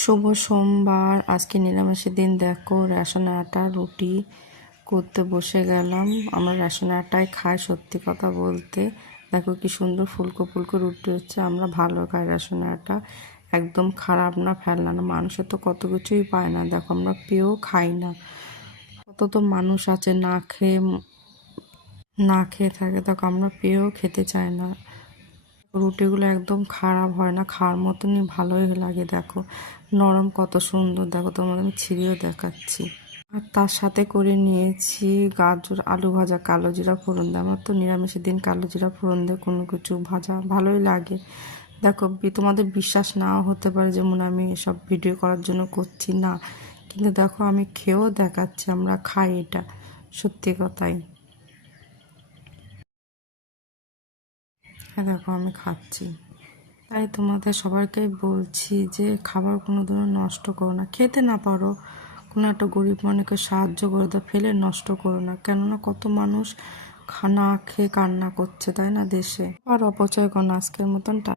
শুভ সোমবার, আজকে নিরামিষের দিন। দেখো রেশনের আটা রুটি করতে বসে গেলাম। আমরা রেশনের আটায় খাই, সত্যি কথা বলতে। দেখো কি সুন্দর ফুলকো ফুলকো রুটি হচ্ছে। আমরা ভালো খাই রেশনের আটা, একদম খারাপ না, ফেলনা না। মানুষের তো কত কিছুই পায় না, দেখো আমরা পেয়েও খাই না। কত তো মানুষ আছে না খেয়ে থাকে, দেখো আমরা পেয়েও খেতে চাই না। রুটিগুলো একদম খারাপ হয় না, খাওয়ার মতনই ভালোই লাগে। দেখো নরম কত সুন্দর, দেখো তোমাদের আমি ছিঁড়েও দেখাচ্ছি। আর তার সাথে করে নিয়েছি গাজর আলু ভাজা, কালো জিরা ফোড়ন দিয়ে। আমার তো নিরামিষের দিন কালো জিরা ফোড়ন দিয়ে কোনো কিছু ভাজা ভালোই লাগে। দেখো তোমাদের বিশ্বাস নাও হতে পারে, যেমন আমি এসব ভিডিও করার জন্য করছি না, কিন্তু দেখো আমি খেয়েও দেখাচ্ছি, আমরা খাই এটা, সত্যি কথাই। হ্যাঁ দেখো আমি খাচ্ছি। তাই তোমাদের সবাইকেই বলছি যে খাবার কোনো দিনও নষ্ট করো না। খেতে না পারো, কোনো একটা গরিব মানুষকে সাহায্য করে দাও, ফেলে নষ্ট করো না। কেননা কত মানুষ না খেয়ে কান্না করছে, তাই না দেশে। আর অপচয় করো না। আজকের মতন